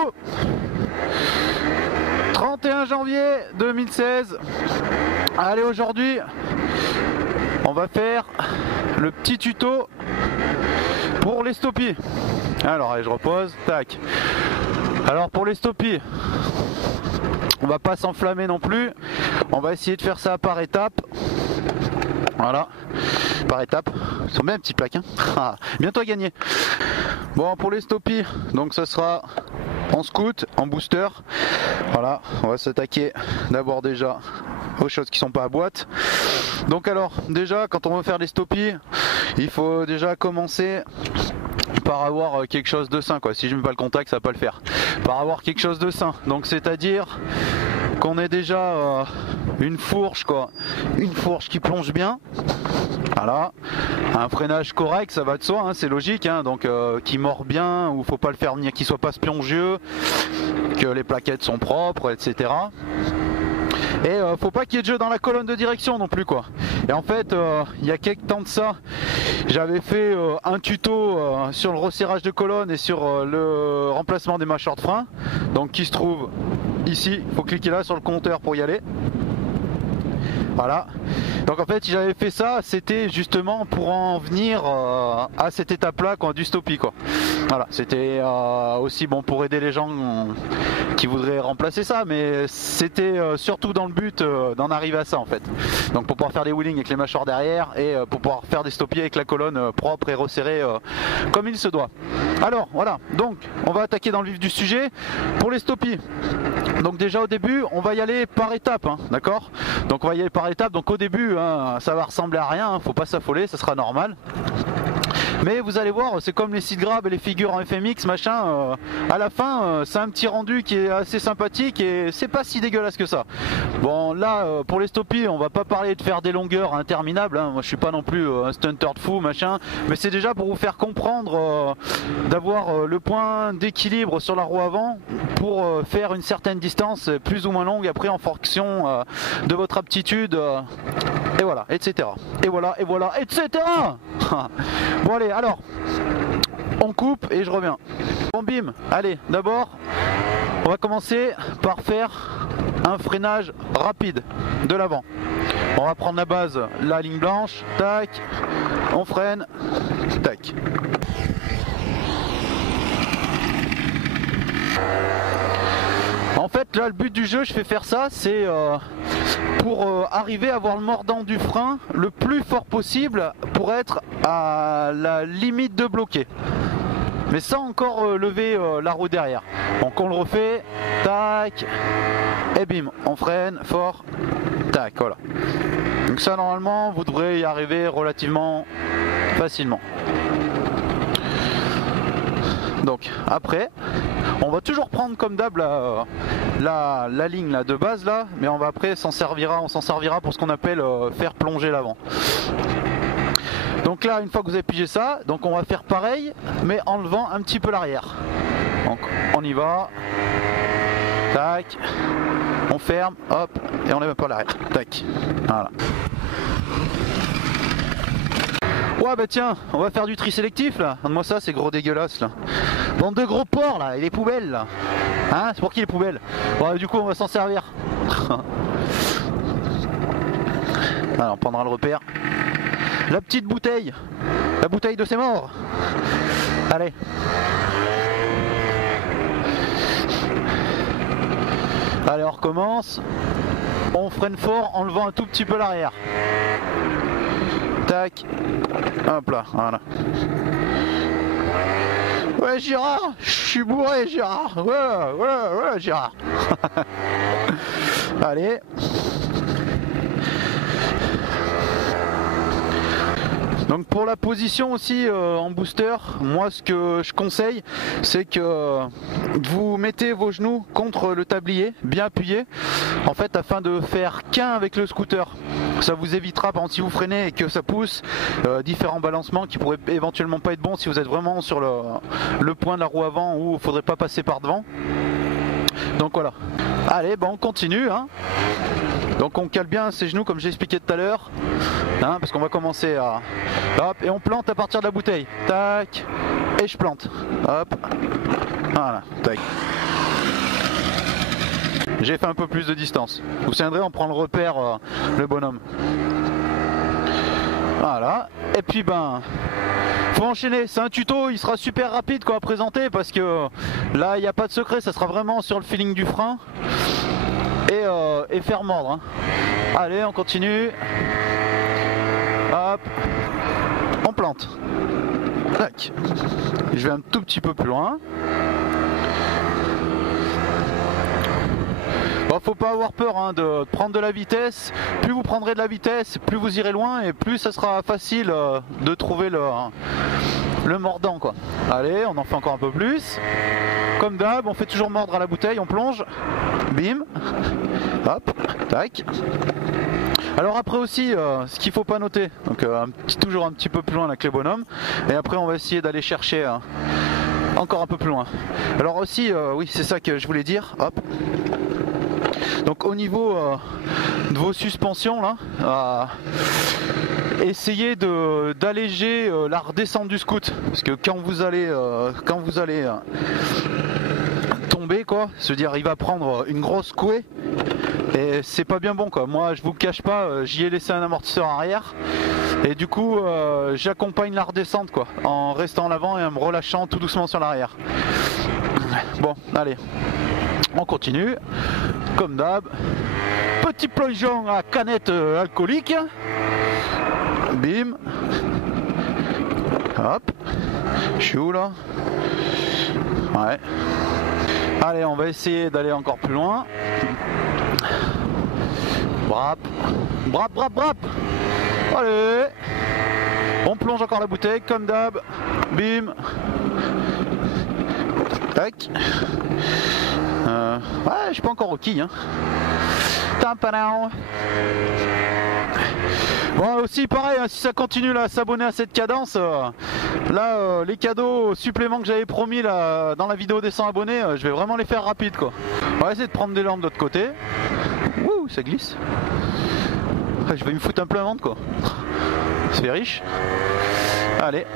vous, 31 janvier 2016. Allez, aujourd'hui on va faire le petit tuto pour les stoppies. Alors allez, je repose, tac. Alors pour les stoppies, on va pas s'enflammer non plus, on va essayer de faire ça par étapes. Voilà, par étapes. Ils sont bien petits plaques, hein. Bientôt à gagner. Bon, pour les stoppies, donc ça sera en scoot, en booster. Voilà, on va s'attaquer d'abord déjà aux choses qui sont pas à boîte. Donc alors, déjà, quand on veut faire les stoppies, il faut déjà commencer par avoir quelque chose de sain, quoi. Si je mets pas le contact, ça va pas le faire. Par avoir quelque chose de sain. Donc c'est-à-dire qu'on ait déjà une fourche, quoi. Une fourche qui plonge bien. Voilà. Un freinage correct, ça va de soi, hein, c'est logique, hein. Donc qui mord bien, ou faut pas le faire venir, qu'il soit pas spongieux, que les plaquettes sont propres, etc. Et faut pas qu'il y ait de jeu dans la colonne de direction non plus, quoi. Et en fait, il y a quelques temps de ça, j'avais fait un tuto sur le resserrage de colonne et sur le remplacement des mâchoires de frein, donc qui se trouve ici. Il faut cliquer là sur le compteur pour y aller. Voilà. Donc en fait, si j'avais fait ça, c'était justement pour en venir à cette étape-là, quoi, du stoppie, quoi. Voilà, c'était aussi bon pour aider les gens qui voudraient remplacer ça, mais c'était surtout dans le but d'en arriver à ça, en fait. Donc pour pouvoir faire des wheelings avec les mâchoires derrière et pour pouvoir faire des stoppies avec la colonne propre et resserrée comme il se doit. Alors voilà, donc on va attaquer dans le vif du sujet pour les stoppies. Donc déjà au début, on va y aller par étapes, hein, d'accord? Donc on va y aller par étapes. Donc au début, hein, ça va ressembler à rien, hein, faut pas s'affoler, ça sera normal. Mais vous allez voir, c'est comme les seat grabs et les figures en FMX, machin. À la fin, c'est un petit rendu qui est assez sympathique et c'est pas si dégueulasse que ça. Bon, là, pour les stoppies, on va pas parler de faire des longueurs interminables, hein. Moi, je suis pas non plus un stunter de fou, machin. Mais c'est déjà pour vous faire comprendre d'avoir le point d'équilibre sur la roue avant pour faire une certaine distance plus ou moins longue après en fonction de votre aptitude. Et voilà, etc. Et voilà, etc. Bon allez, alors, on coupe et je reviens. Bon bim, allez, d'abord, on va commencer par faire un freinage rapide de l'avant. On va prendre la base, la ligne blanche, tac, on freine, tac. En fait, là, le but du jeu, je fais faire ça, c'est pour arriver à avoir le mordant du frein le plus fort possible pour être à la limite de bloquer. Mais sans encore lever la roue derrière. Donc on le refait, tac, et bim, on freine fort, tac, voilà. Donc ça, normalement, vous devrez y arriver relativement facilement. Donc après, on va toujours prendre comme d'hab la ligne là, de base là, mais on s'en servira pour ce qu'on appelle faire plonger l'avant. Donc là, une fois que vous avez pigé ça, donc on va faire pareil, mais en levant un petit peu l'arrière. Donc on y va, tac, on ferme, hop, et on lève pas l'arrière, tac, voilà. Ouais bah tiens, on va faire du tri sélectif là. Regarde-moi ça, c'est gros dégueulasse là. Bande de gros porcs là, et les poubelles là. Hein, c'est pour qui les poubelles? Bon, du coup on va s'en servir. Alors on prendra le repère. La petite bouteille. La bouteille de ses morts. Allez. Allez, on recommence. On freine fort en levant un tout petit peu l'arrière. Tac, hop là, voilà. Ouais Girard, je suis bourré Girard, ouais Girard. Allez. Donc pour la position aussi en booster, moi ce que je conseille, c'est que vous mettez vos genoux contre le tablier, bien appuyés, en fait afin de faire qu'un avec le scooter. Ça vous évitera, par exemple, si vous freinez et que ça pousse, différents balancements qui pourraient éventuellement pas être bons si vous êtes vraiment sur le point de la roue avant où il ne faudrait pas passer par devant. Donc voilà. Allez, bon, on continue, hein. Donc on cale bien ses genoux comme j'ai expliqué tout à l'heure, hein, parce qu'on va commencer à... Hop, et on plante à partir de la bouteille. Tac, et je plante. Hop, voilà, tac. j'ai fait un peu plus de distance. Vous tiendrez, on prend le repère, le bonhomme. Voilà, et puis ben, faut enchaîner, c'est un tuto, il sera super rapide quoi à présenter parce que là il n'y a pas de secret, ça sera vraiment sur le feeling du frein et faire mordre. Hein. Allez, on continue. Hop, on plante. Tac. Je vais un tout petit peu plus loin. Bon, faut pas avoir peur hein, de prendre de la vitesse. Plus vous prendrez de la vitesse, plus vous irez loin et plus ça sera facile de trouver le mordant quoi. Allez, on en fait encore un peu plus. Comme d'hab, on fait toujours mordre à la bouteille, on plonge. Bim. Hop, tac. Alors après aussi, ce qu'il faut pas noter, donc toujours un petit peu plus loin la clé bonhomme. Et après on va essayer d'aller chercher encore un peu plus loin. Alors aussi, oui c'est ça que je voulais dire. Hop. Donc au niveau de vos suspensions là, essayez d'alléger la redescente du scoot parce que quand vous allez tomber quoi, se dire il va prendre une grosse couée et c'est pas bien bon quoi. Moi je vous le cache pas, j'y ai laissé un amortisseur arrière et du coup j'accompagne la redescente quoi en restant en l'avant et en me relâchant tout doucement sur l'arrière. Bon allez, on continue comme d'hab. Petit plongeon à canette alcoolique. Bim. Hop. Je suis où là? Ouais. Allez, on va essayer d'aller encore plus loin. Brap. Brap, brap, brap. Allez. On plonge encore la bouteille comme d'hab. Bim. Tac. Ouais, je suis pas encore au quille. Hein. Bon aussi pareil, hein, si ça continue là, à s'abonner à cette cadence, là les cadeaux suppléments que j'avais promis là, dans la vidéo des 100 abonnés, je vais vraiment les faire rapide quoi. On va essayer de prendre des lampes de l'autre côté. Ouh, ça glisse. Je vais me foutre un peu à vente quoi. C'est riche. Allez.